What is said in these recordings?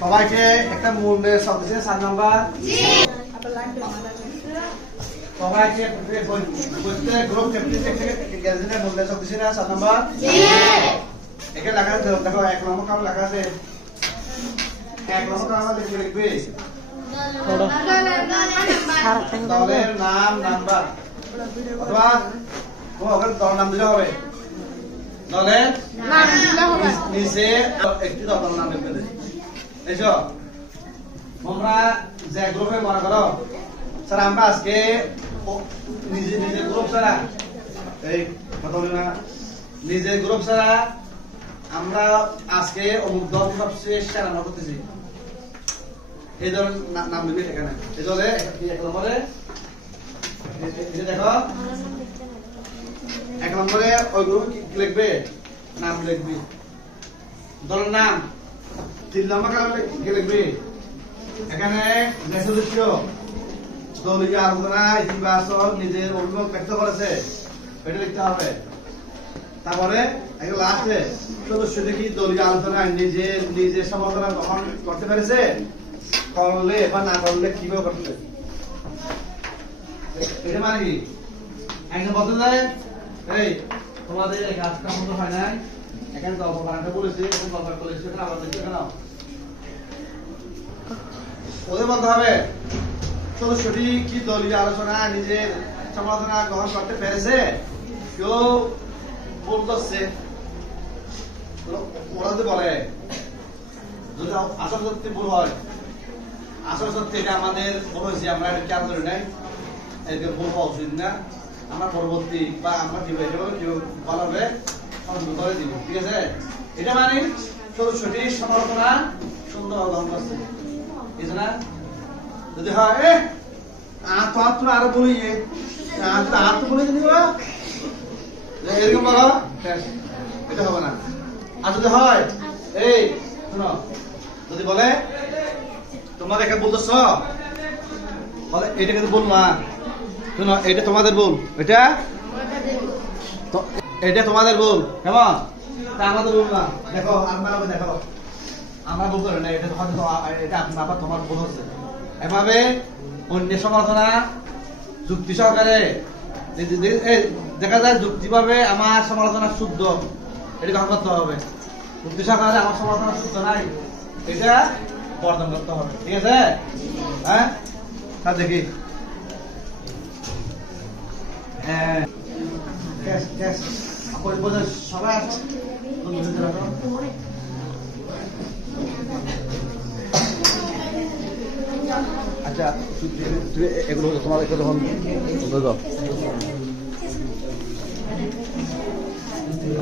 সবাইকে একটা মূল্যে শব্দ 7 নম্বর সবাইকে গ্রুপ ক্যাপ্টেন মূল্যে শব্দ 7 নম্বর এখানে লেখা আছে দেখো 1 নম্বর কাম লেখা আছে 1 নম্বর কাম লিখবে দলের নাম নাম্বার অথবা দল নাম দিলে হবে দলের নিচে একটি দল নাম লিখবে এসো তোমরা যে গ্রুপে মনে করো স্যার আমরা আজকে নিজে নিজে গ্রুপ ছাড়া এই কথা বলি না নিজে গ্রুপ ছাড়া আমরা আজকে অমুক দল সবচেয়ে সেরা নাম করতেছি এই দল নাম দিবি এখানে এই দলে এক নম্বরে দেখো 1 নম্বরে ওই গ্রুপ কি লিখবে নাম লিখবি দলের নাম 3 নম্বর কি লিখবি এখানে সদস্য দলীয় আলোচনা ইতিবাচক নিজের অভিমত ব্যক্ত করেছে এটা লিখতে হবে তারপরে লাস্টে সদস্য দেখি দলীয় আলোচনায় নিজের সমালোচনা গ্রহণ করতে পেরেছে করলে বা না করলে কিভাবে করতে এটা মানে কি একদম বলতে যায় এই তোমাদের এই কাজটা মতো হয় নাই এখানে তো অপরাধ বলেছে এখন ব্যবহার করেছে এখানে আবার দেখি কেন ওদের বলতে হবে সদস্যটি কি দলীয় আলোচনা নিজের সমালোচনা গ্রহণ করতে পেরেছে কেউ বলতেছে ওরা যদি বলে যদি আসল সত্যি ভুল হয় আসল সত্যি এটা আমাদের ভুল হয়েছে আমরা এটা খেয়াল করি নাই এদিকে ভুল হওয়া উচিত না আমরা পরবর্তী বা আমরা কিভাবে ভালো হবে সংশোধন করে দিব ঠিক আছে এটা মানে সদস্যটি সমালোচনা সুন্দর গ্রহণ করছে এই না যদি হয় তুমি আরো বলি তো বলে দিবি এরকম বলো এটা হবে না আর যদি হয় এই শোনো যদি বলে তোমার একা বলতেছ বলে এটা কিন্তু বল না শোনো এটা তোমাদের বল এটা তোমাদের বল কেমন তা আমাদের বল না দেখো আমরা দেখো আমরা বলতে পারি না এটা এটা আপনার তোমার ভুল হচ্ছে এভাবে অন্য সমালোচনা যুক্তি সহকারে দেখা যায় যুক্তিভাবে আমার সমালোচনা শুদ্ধ এটা গ্রহণ করতে হবে যুক্তি সহকারে আমার সমালোচনা শুদ্ধ নাই এটা বর্জন করতে হবে ঠিক আছে হ্যাঁ দেখি সবাই আচ্ছা এগুলো তোমার একটু তখন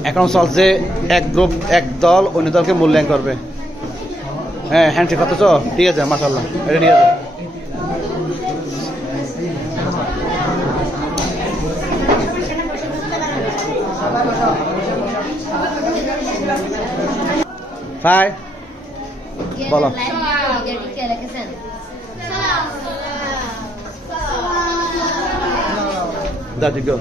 এখন চলছে এক গ্রুপ এক দল অন্য দলকে মূল্যায়ন করবে হ্যাঁ হ্যান্ডশেক করতেছ ঠিক আছে মাশাআল্লাহ এটা ঠিক আছে Bye. বলো That you go.